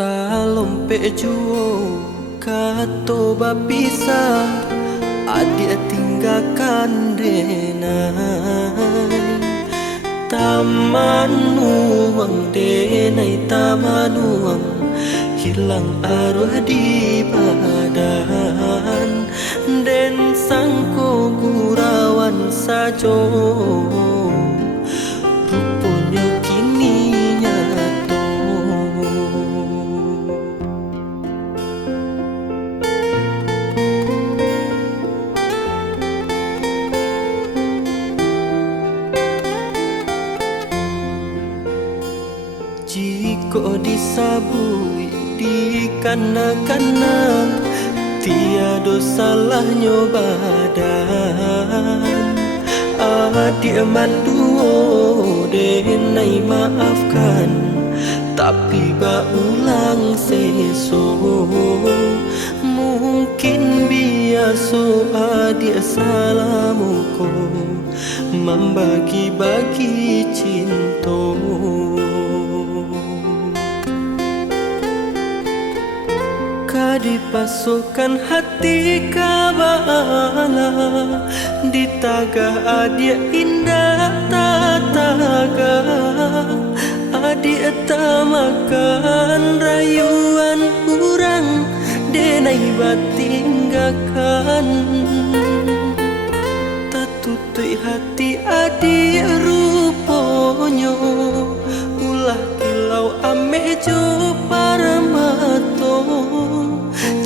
Ta lompe juo kato bapisa adik tinggalkan denai tamanuang denai tamanuang hilang arwah di badan den sangko gurawan sajo rupanya kini nyato. Jika disabui dikana-kana tiada salahnya badan adik manduo denai maafkan tapi baulang seso mungkin biasa adik salamuko membagi-bagi cinta. Dipasukan hati kabala ditaga adik indah tataga adik tamakan rayuan urang denai batinggakan tatutui hati adik ruponyo ulah kilau amejo paramato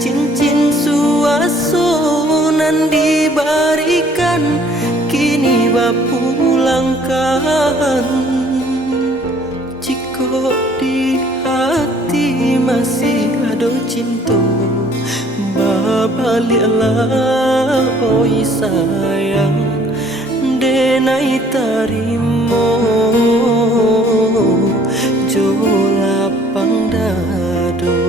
cincin suasunan diberikan kini bapulangkan jika di hati masih ada cinta babaliklah oi sayang denai tarimo jo lapang dado.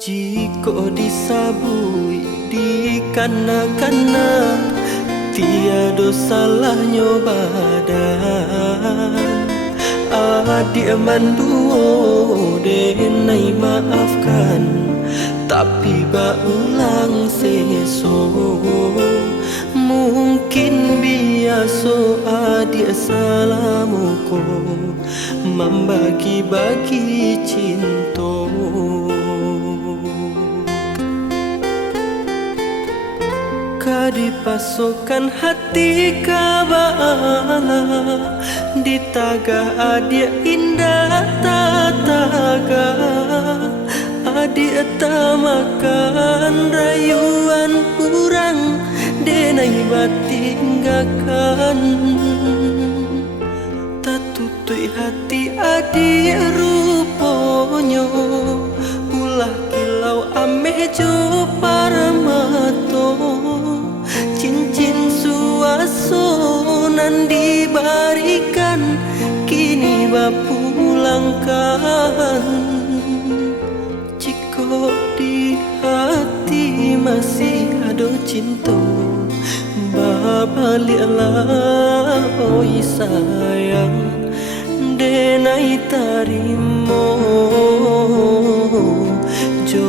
Jika disabui dikana-kana tiada salahnya badan adik manduo denai maafkan tapi baulang seso mungkin biasa adik salamuko membagi-bagi cinta. Dipasukan hati kabala ditaga adik indah tataga adik tamakan rayuan urang denai batinggakan tatutui hati adik ruponyo ulah kilau amejo paramato cincin suasunan diberikan kini bapulangkan jika di hati masih ada cinta babaliklah oi sayang denai tarimo jo